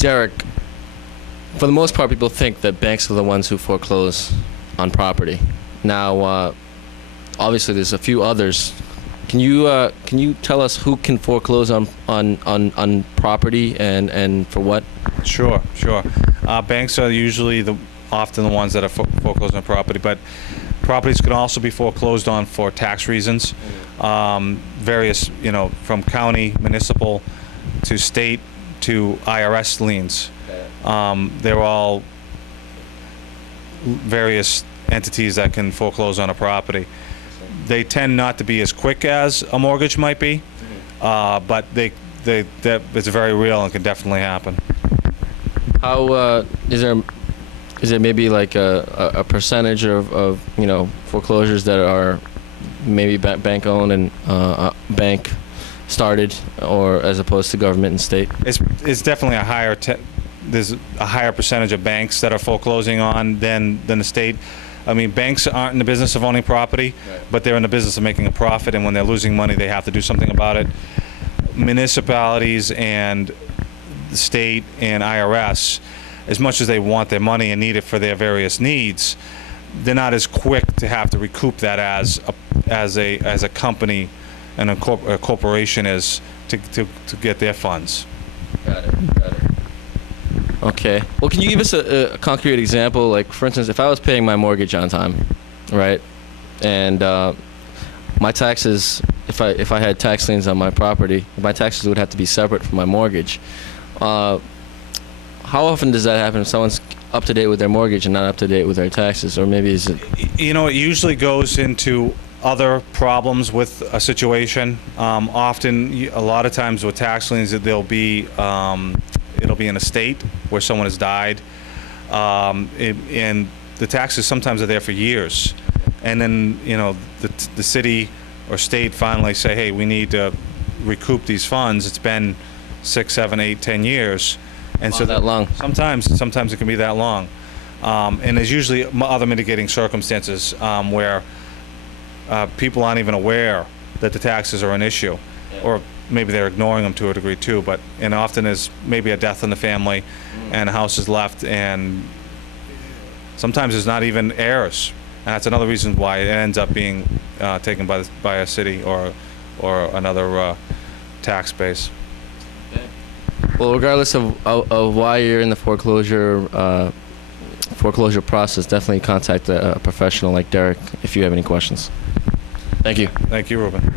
Derek, for the most part, people think that banks are the ones who foreclose on property. Now, obviously, there's a few others. Can you tell us who can foreclose on property and for what? Sure. Banks are usually often the ones that are foreclosed on property, but properties can also be foreclosed on for tax reasons. Various, from county, municipal, to state, to IRS liens. They're all various entities that can foreclose on a property. They tend not to be as quick as a mortgage might be, but it's very real and can definitely happen. How is there maybe like a percentage of foreclosures that are maybe bank owned and bank started, or as opposed to government and state? It's definitely a higher there's a higher percentage of banks that are foreclosing on than the state. I mean, banks aren't in the business of owning property, right, but they're in the business of making a profit, and when they're losing money, they have to do something about it. Municipalities and the state and IRS, as much as they want their money and need it for their various needs, they're not as quick to have to recoup that as a company and a corporation is to get their funds. Got it. Okay. Well, can you give us a concrete example? Like, for instance, if I was paying my mortgage on time, right, and my taxes, if I had tax liens on my property, my taxes would have to be separate from my mortgage. How often does that happen if someone's up to date with their mortgage and not up to date with their taxes? Or maybe is it... It usually goes into other problems with a situation. Often, a lot of times with tax liens, it'll be an estate where someone has died, and the taxes sometimes are there for years, and then the city or state finally say, hey, we need to recoup these funds. It's been 6, 7, 8, 10 years, and so that long. Sometimes it can be that long, and there's usually other mitigating circumstances where people aren't even aware that the taxes are an issue, or maybe they're ignoring them to a degree too, and often there's maybe a death in the family and a house is left, and sometimes there's not even heirs, and that's another reason why it ends up being taken by a city or another tax base. Okay. Well, regardless of why you're in the foreclosure process, definitely contact a professional like Derek if you have any questions. Thank you. Thank you, Ruben.